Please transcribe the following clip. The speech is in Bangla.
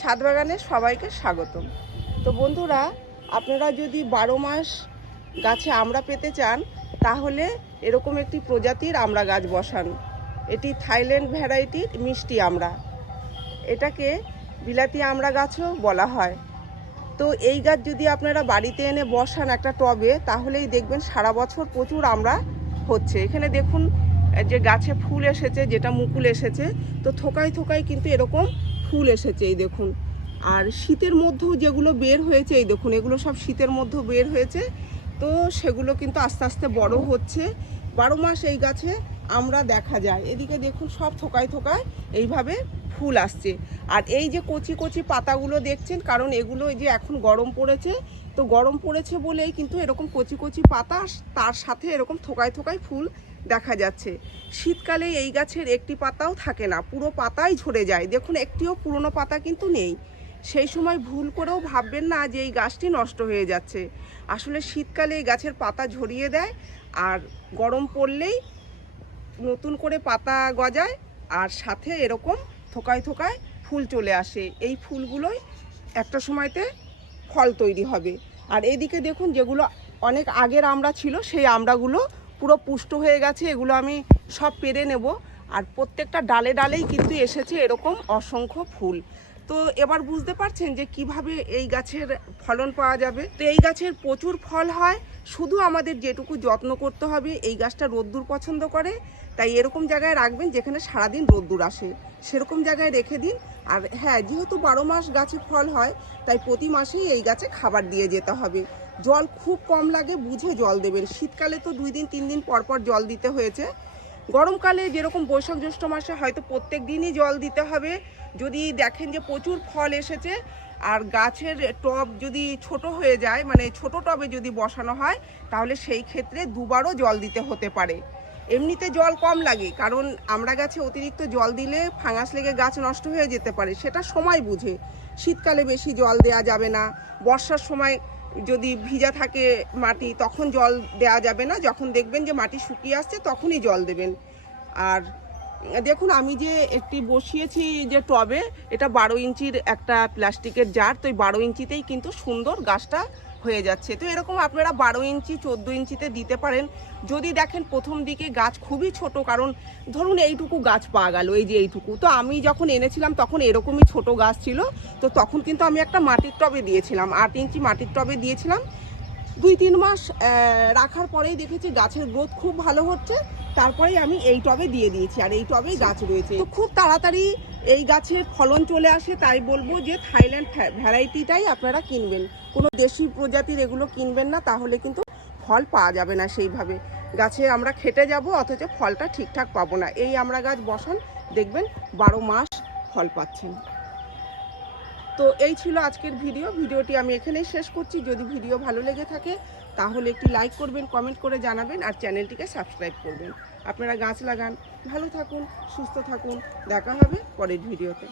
ছাদ বাগানে সবাইকে স্বাগতম। তো বন্ধুরা, আপনারা যদি 12 মাস গাছে আমড়া পেতে চান তাহলে এরকম একটি প্রজাতির আমড়া গাছ বসান। এটি থাইল্যান্ড ভ্যারাইটির মিষ্টি আমড়া, এটাকে বিলাতি আমড়া গাছও বলা হয়। তো এই গাছ যদি আপনারা বাড়িতে এনে বসান একটা টবে, তাহলেই দেখবেন সারা বছর প্রচুর আমড়া হচ্ছে। এখানে দেখুন যে গাছে ফুল এসেছে, যেটা মুকুল এসেছে, তো থোকায় থোকায় কিন্তু এরকম ফুল এসেছে, এই দেখুন। আর শীতের মধ্যেও যেগুলো বের হয়েছে, এই দেখুন, এগুলো সব শীতের মধ্যেও বের হয়েছে। তো সেগুলো কিন্তু আস্তে আস্তে বড় হচ্ছে। 12 মাস এই গাছে আমরা দেখা যায়। এদিকে দেখুন সব থোকায় থোকায় এইভাবে ফুল আসছে। আর এই যে কচি কচি পাতাগুলো দেখছেন, কারণ এগুলো এই যে এখন গরম পড়েছে, তো গরম পড়েছে বলেই কিন্তু এরকম কচি কচি পাতা, তার সাথে এরকম থোকায় থোকায় ফুল দেখা যাচ্ছে। শীতকালে এই গাছের একটি পাতাও থাকে না, পুরো পাতাই ঝরে যায়। দেখুন একটিও পুরনো পাতা কিন্তু নেই। সেই সময় ভুল করেও ভাববেন না যে এই গাছটি নষ্ট হয়ে যাচ্ছে। আসলে শীতকালে এই গাছের পাতা ঝরিয়ে দেয়, আর গরম পড়লেই নতুন করে পাতা গজায়, আর সাথে এরকম থোকায় থোকায় ফুল চলে আসে। এই ফুলগুলোই একটা সময়তে ফল তৈরি হবে। আর এইদিকে দেখুন যেগুলো অনেক আগের আমড়া ছিল, সেই আমড়াগুলো পুরো পুষ্ট হয়ে গেছে। এগুলো আমি সব পেরে নেব। আর প্রত্যেকটা ডালে ডালেই কিন্তু এসেছে এরকম অসংখ্য ফুল। তো এবার বুঝতে পারছেন যে কিভাবে এই গাছের ফলন পাওয়া যাবে। তো এই গাছের প্রচুর ফল হয়, শুধু আমাদের যেটুকু যত্ন করতে হবে। এই গাছটা রোদ্দুর পছন্দ করে, তাই এরকম জায়গায় রাখবেন যেখানে সারাদিন রোদ্দুর আসে, সেরকম জায়গায় রেখে দিন। আর হ্যাঁ, যেহেতু 12 মাস গাছে ফল হয়, তাই প্রতি মাসেই এই গাছে খাবার দিয়ে যেতে হবে। জল খুব কম লাগে, বুঝে জল দেবেন। শীতকালে তো 2 দিন 3 দিন পর পর জল দিতে হয়েছে। গরমকালে যেরকম বৈশাখ জ্যৈষ্ঠ মাসে হয়তো প্রত্যেক দিনই জল দিতে হবে। যদি দেখেন যে প্রচুর ফল এসেছে আর গাছের টব যদি ছোট হয়ে যায়, মানে ছোট টবে যদি বসানো হয়, তাহলে সেই ক্ষেত্রে দুবারও জল দিতে হতে পারে। এমনিতে জল কম লাগে, কারণ আমরা গাছে অতিরিক্ত জল দিলে ফাঙ্গাস লেগে গাছ নষ্ট হয়ে যেতে পারে, সেটা সময় বুঝে। শীতকালে বেশি জল দেয়া যাবে না। বর্ষার সময় যদি ভিজা থাকে মাটি, তখন জল দেয়া যাবে না। যখন দেখবেন যে মাটি শুকিয়ে আসছে, তখনই জল দেবেন। আর দেখুন আমি যে একটি বসিয়েছি যে টবে, এটা 12 ইঞ্চির একটা প্লাস্টিকের জার। তো এই 12 ইঞ্চিতেই কিন্তু সুন্দর গাছটা হয়ে যাচ্ছে। তো এরকম আপনারা 12 ইঞ্চি 14 ইঞ্চিতে দিতে পারেন। যদি দেখেন প্রথম দিকে গাছ খুবই ছোট, কারণ ধরুন এইটুকু গাছ পাওয়া গেল, এই যে এইটুকু, তো আমি যখন এনেছিলাম তখন এরকমই ছোট গাছ ছিল। তো তখন কিন্তু আমি একটা মাটির টবে দিয়েছিলাম, 8 ইঞ্চি মাটির টবে দিয়েছিলাম। 2-3 মাস রাখার পরেই দেখেছি গাছের গ্রোথ খুব ভালো হচ্ছে। তারপরেই আমি এই টবে দিয়ে দিয়েছি, আর এই টবেই গাছ রয়েছে। তো খুব তাড়াতাড়ি এই গাছের ফলন চলে আসে। তাই বলবো যে থাইল্যান্ড ভ্যারাইটিটাই আপনারা কিনবেন, কোনো দেশি প্রজাতির এগুলো কিনবেন না, তাহলে কিন্তু ফল পাওয়া যাবে না সেইভাবে। গাছে আমরা খেটে যাব, অথচ ফলটা ঠিকঠাক পাবো না। এই আমরা গাছ বসান, দেখবেন 12 মাস ফল পাচ্ছেন। তো এই ছিল আজকের ভিডিওটি আমি এখানেই শেষ করছি। যদি ভিডিও ভালো লেগে থাকে তাহলে একটি লাইক করবেন, কমেন্ট করে জানাবেন, আর চ্যানেলটিকে সাবস্ক্রাইব করবেন। আপনারা গাছ লাগান, ভালো থাকুন, সুস্থ থাকুন। দেখা হবে পরের ভিডিওতে।